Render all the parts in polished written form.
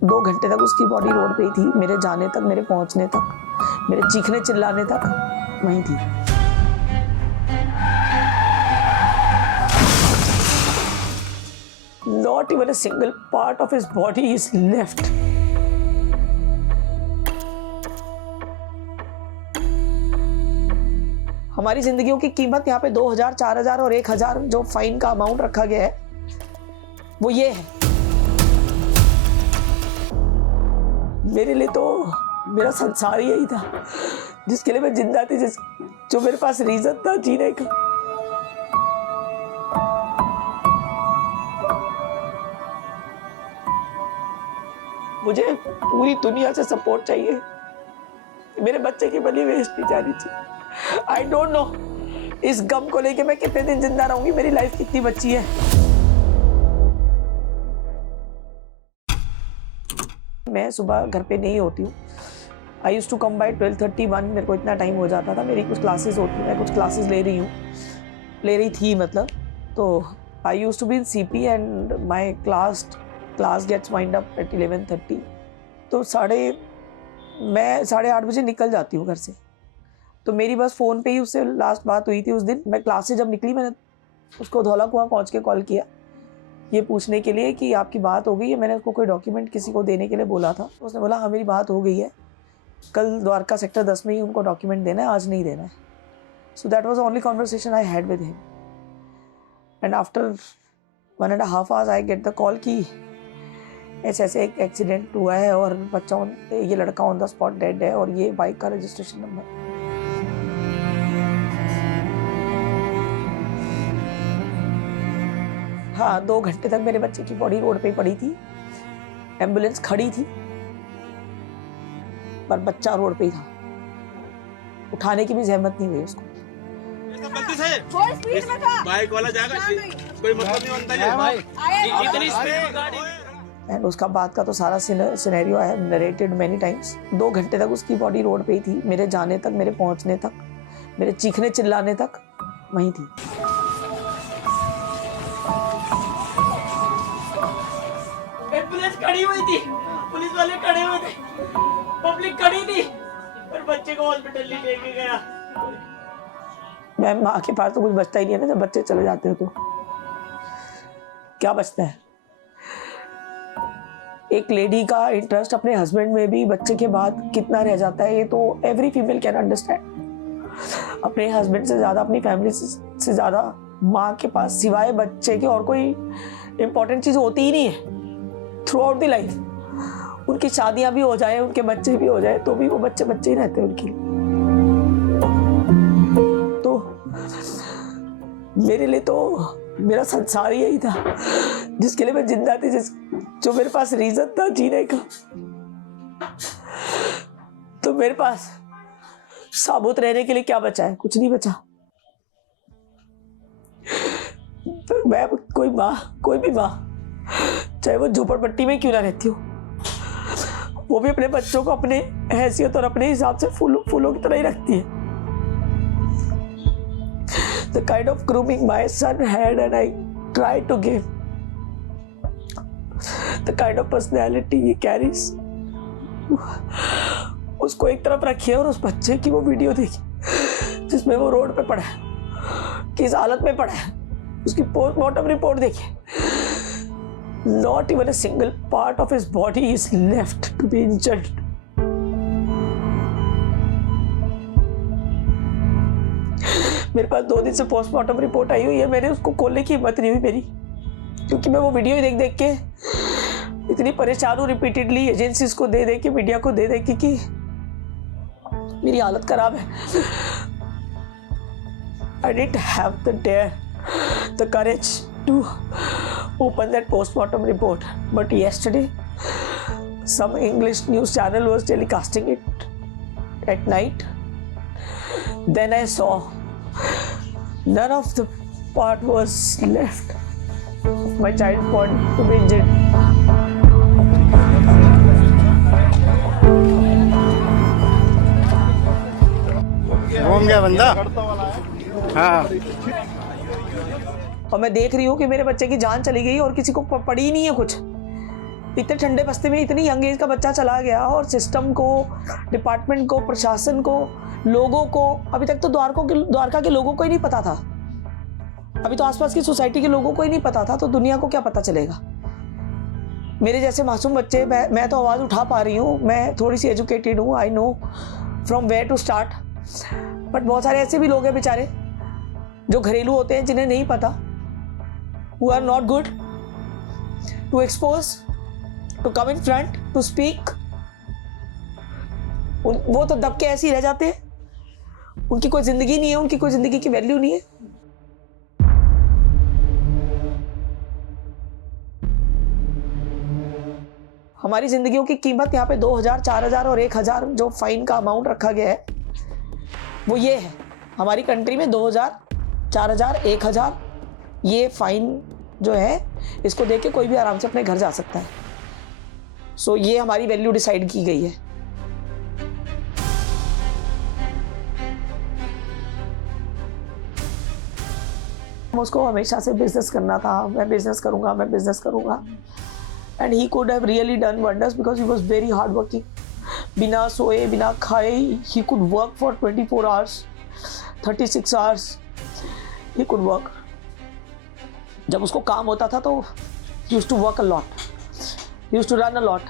2 घंटे तक उसकी बॉडी रोड पे ही थी, मेरे जाने तक, मेरे पहुंचने तक, मेरे चीखने चिल्लाने तक वहीं थी। Not even a single part of his body is left. हमारी जिंदगियों की कीमत यहाँ पे 2000, 4000 और 1000 जो फाइन का अमाउंट रखा गया है वो ये है। मेरे लिए तो मेरा संसार ही यही था जिसके लिए मैं जिंदा थी, जो मेरे पास रीजन था जीने का। मुझे पूरी दुनिया से सपोर्ट चाहिए, मेरे बच्चे की बलि वेस्ट नहीं जानी चाहिए। आई डोंट नो इस गम को लेके मैं कितने दिन जिंदा रहूंगी, मेरी लाइफ कितनी बची है। मैं सुबह घर पे नहीं होती हूँ। आई यूज टू कम बाय 12:31, मेरे को इतना टाइम हो जाता था। मेरी कुछ क्लासेस होती, मैं कुछ क्लासेस ले रही थी मतलब। तो I used to be in CP and my class gets wind up at 11:30। तो मैं 8:30 बजे निकल जाती हूँ घर से। तो मेरी बस फ़ोन पे ही उससे लास्ट बात हुई थी उस दिन। मैं क्लास से जब निकली मैंने उसको धौला कुआं पहुँच के कॉल किया ये पूछने के लिए कि आपकी बात हो गई है। मैंने उसको कोई डॉक्यूमेंट किसी को देने के लिए बोला था। उसने बोला हाँ मेरी बात हो गई है, कल द्वारका सेक्टर 10 में ही उनको डॉक्यूमेंट देना है, आज नहीं देना है। So that was only conversation I had with him. And after 1.5 hours I get the call कि ऐसे एक एक्सीडेंट हुआ है और ये लड़का ऑन द स्पॉट डेड है और ये बाइक का रजिस्ट्रेशन नंबर। हाँ, 2 घंटे तक मेरे बच्चे की बॉडी रोड पे ही पड़ी थी। एम्बुलेंस खड़ी थी पर बच्चा रोड पे ही था। उठाने की भी जहमत नहीं हुई उसको। बाइक वाला जाएगा, कोई मतलब नहीं बनता है। इतनी स्पीड गाड़ी। एंड उसका बात का तो सारा scenario I have narrated many times. 2 घंटे तक उसकी बॉडी रोड पे ही थी, मेरे जाने तक, मेरे पहुंचने तक, मेरे चीखने चिल्लाने तक वहीं थी। एम्बुलेंस खड़ी हुई थी, पुलिस वाले खड़े हुए थे, पब्लिक खड़ी थी और बच्चे को हॉस्पिटल लेके गया। मैम माँ के पास तो कुछ बचता ही नहीं है ना, जब बच्चे चले जाते हो तो क्या बचता है। एक लेडी का इंटरेस्ट अपने हस्बैंड में भी बच्चे के बाद कितना रह जाता है, ये तो एवरी फीमेल कैन अंडरस्टैंड। अपने हस्बैंड से ज्यादा, अपनी फैमिली से ज्यादा माँ के पास सिवाय बच्चे के और कोई इंपॉर्टेंट चीज होती ही नहीं है थ्रू आउट द लाइफ। उनकी शादियां भी हो जाए, उनके बच्चे भी हो जाए, तो भी वो बच्चे ही रहते हैं उनकी। तो मेरे लिए तो मेरा संसार ही यही था जिसके लिए मैं जिंदा थी, जो मेरे पास रीजन था जीने का। तो मेरे पास साबुत रहने के लिए क्या बचा है? कुछ नहीं बचा। तो मैं कोई भी माँ चाहे वो झोपड़पट्टी में क्यों ना रहती हो, वो भी अपने बच्चों को अपने हैसियत और अपने हिसाब से फूलों की तरह ही रखती है। The kind of grooming my son had and I tried to give, the kind of personality he carries, उसको एक तरफ रखिए और उस बच्चे की वो वीडियो देखिए जिसमें वो रोड पे पड़ा है, किस हालत में पड़ा है, उसकी पोस्टमार्टम रिपोर्ट देखिए। Not even a single part of his body is left to be injured. मेरे पास 2 दिन से पोस्टमार्टम रिपोर्ट आई हुई है, मैंने उसको खोलने की हिम्मत नहीं हुई मेरी, क्योंकि मैं वो वीडियो ही देख के इतनी परेशान हूँ। रिपीटेडली एजेंसीज को दे के, मीडिया को दे के कि मेरी हालत खराब है। I didn't have the dare, the courage to open that postmortem report, but yesterday some English news channel was telecasting it at night. Then I saw none of the part was left of my child's body to be injured. घूम गया बंदा। हाँ, और मैं देख रही हूँ कि मेरे बच्चे की जान चली गई और किसी को पड़ी ही नहीं है कुछ। इतने ठंडे बस्ते में इतनी यंग एज का बच्चा चला गया और सिस्टम को, डिपार्टमेंट को, प्रशासन को, लोगों को, अभी तक तो द्वारका के लोगों को ही नहीं पता था। अभी तो आसपास की सोसाइटी के लोगों को ही नहीं पता था, तो दुनिया को क्या पता चलेगा। मेरे जैसे मासूम बच्चे, मैं तो आवाज़ उठा पा रही हूँ, मैं थोड़ी सी एजुकेटेड हूँ, I know from where to start. But बहुत सारे ऐसे भी लोग हैं बेचारे जो घरेलू होते हैं, जिन्हें नहीं पता, who are not good to expose, to come in front, to speak। वो तो दब के ऐसे ही रह जाते हैं, उनकी कोई जिंदगी नहीं है, उनकी कोई जिंदगी की वैल्यू नहीं है। हमारी जिंदगियों की कीमत यहाँ पे 2000, 4000 और 1000 जो फाइन का अमाउंट रखा गया है वो ये है। हमारी कंट्री में 2000, 4000, 1000 ये फाइन जो है, इसको देख के कोई भी आराम से अपने घर जा सकता है। सो ये हमारी वैल्यू डिसाइड की गई है। उसको हमेशा से बिजनेस करना था, मैं बिजनेस करूंगा, मैं बिजनेस करूंगा। And he could have really done wonders because he was very hard working. बिना सोए, बिना खाए, he could work for 24 hours, 36 hours he could work. जब उसको काम होता था तो he used to work a lot, he used to run a lot।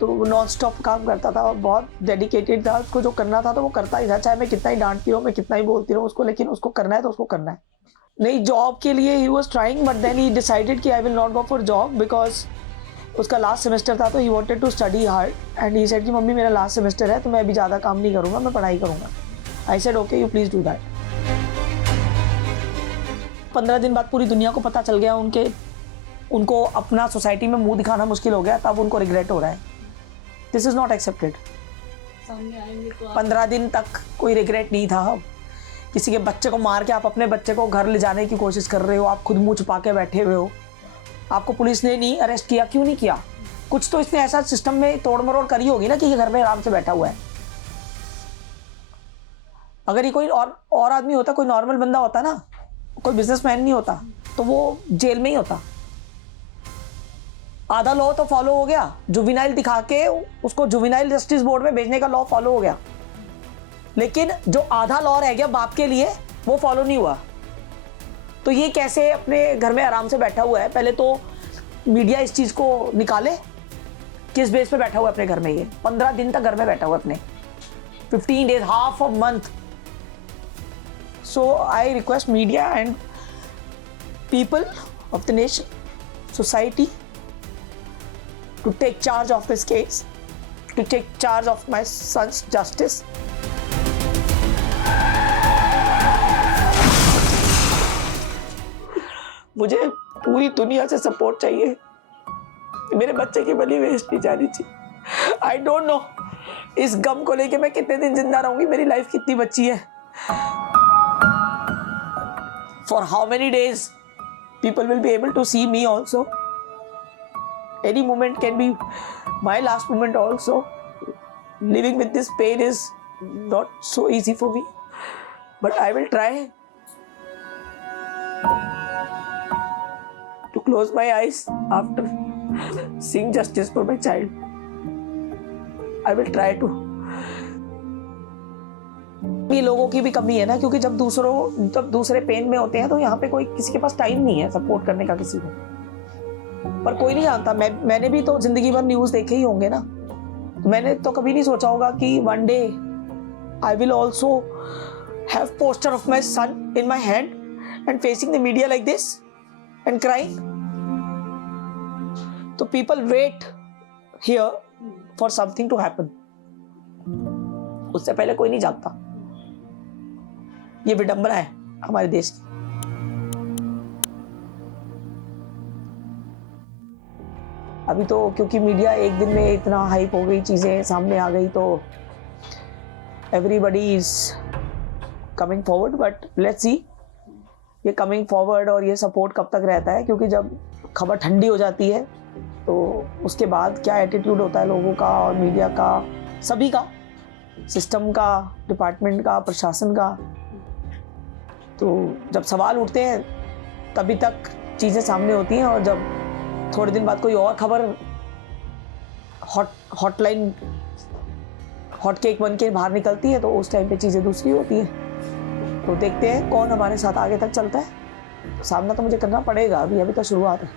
तो नॉन स्टॉप काम करता था और बहुत डेडिकेटेड था। उसको जो करना था तो वो करता ही था, चाहे मैं कितना ही डांटती रहूँ, मैं कितना ही बोलती रहूँ उसको, लेकिन उसको करना है तो उसको करना है। नहीं, जॉब के लिए he was trying, but then he decided कि I will not go for job because उसका लास्ट सेमेस्टर था, तो he wanted to study hard and he said कि मम्मी मेरा लास्ट सेमेस्टर है तो मैं अभी ज़्यादा काम नहीं करूँगा, मैं पढ़ाई करूँगा। I said okay, you please do that. 15 दिन बाद पूरी दुनिया को पता चल गया, उनको अपना सोसाइटी में मुंह दिखाना मुश्किल हो गया, तब उनको रिग्रेट हो रहा है। This is not accepted. 15 दिन तक कोई रिग्रेट नहीं था। किसी के बच्चे को मार के आप अपने बच्चे को घर ले जाने की कोशिश कर रहे हो, आप खुद मुंह छुपा के बैठे हुए हो, आपको पुलिस ने नहीं अरेस्ट किया। क्यों नहीं किया? कुछ तो इसने ऐसा सिस्टम में तोड़ मरोड़ करी होगी ना कि ये घर में आराम से बैठा हुआ है। अगर ये कोई और आदमी होता, कोई नॉर्मल बंदा होता ना, कोई बिजनेसमैन नहीं होता, तो वो जेल में ही होता। आधा लॉ तो फॉलो हो गया, जुवेनाइल दिखा के उसको जुवेनाइल जस्टिस बोर्ड में भेजने का लॉ फॉलो हो गया, लेकिन जो आधा लॉ रह गया बाप के लिए वो फॉलो नहीं हुआ। तो ये कैसे अपने घर में आराम से बैठा हुआ है? पहले तो मीडिया इस चीज को निकाले, किस बेस पे बैठा हुआ है अपने घर में। ये 15 दिन तक घर में बैठा हुआ अपने, 15 days, half a month। So I request media and people of the nation, society, to take charge of this case, to take charge of my son's justice। मुझे पूरी दुनिया से सपोर्ट चाहिए, मेरे बच्चे की बलि वेस्ट नहीं जानी चाहिए। आई डोंट नो इस गम को लेके मैं कितने दिन जिंदा रहूंगी, मेरी लाइफ कितनी बची है। For how many days people will be able to see me also? Any moment can be my last moment also. Living with this pain is not so easy for me, but I will try to close my eyes after seeing justice for my child। I will try to। ये लोगों की भी कमी है ना, क्योंकि जब दूसरे पेन में होते हैं तो यहाँ पे कोई किसी के पास टाइम नहीं है सपोर्ट करने का किसी को, पर कोई नहीं जानता। मैंने भी तो जिंदगी भर न्यूज़ देखे ही होंगे ना, मैंने तो कभी नहीं सोचा होगा कि one day I will also have poster of my son in my hand and facing the media like this and crying. तो people wait here for something to happen, उससे पहले कोई नहीं जानता। ये विडंबना है हमारे देश की। अभी तो क्योंकि मीडिया एक दिन में इतना हाइप हो गई, चीजें सामने आ गई, तो everybody is coming forward. But let's see ये कमिंग फॉरवर्ड और ये सपोर्ट कब तक रहता है, क्योंकि जब खबर ठंडी हो जाती है तो उसके बाद क्या एटीट्यूड होता है लोगों का और मीडिया का, सभी का, सिस्टम का, डिपार्टमेंट का, प्रशासन का। तो जब सवाल उठते हैं तभी तक चीज़ें सामने होती हैं, और जब थोड़े दिन बाद कोई और खबर हॉटलाइन हॉट केक बन के बाहर निकलती है, तो उस टाइम पे चीज़ें दूसरी होती हैं। तो देखते हैं कौन हमारे साथ आगे तक चलता है। सामना तो मुझे करना पड़ेगा, अभी तो शुरुआत है।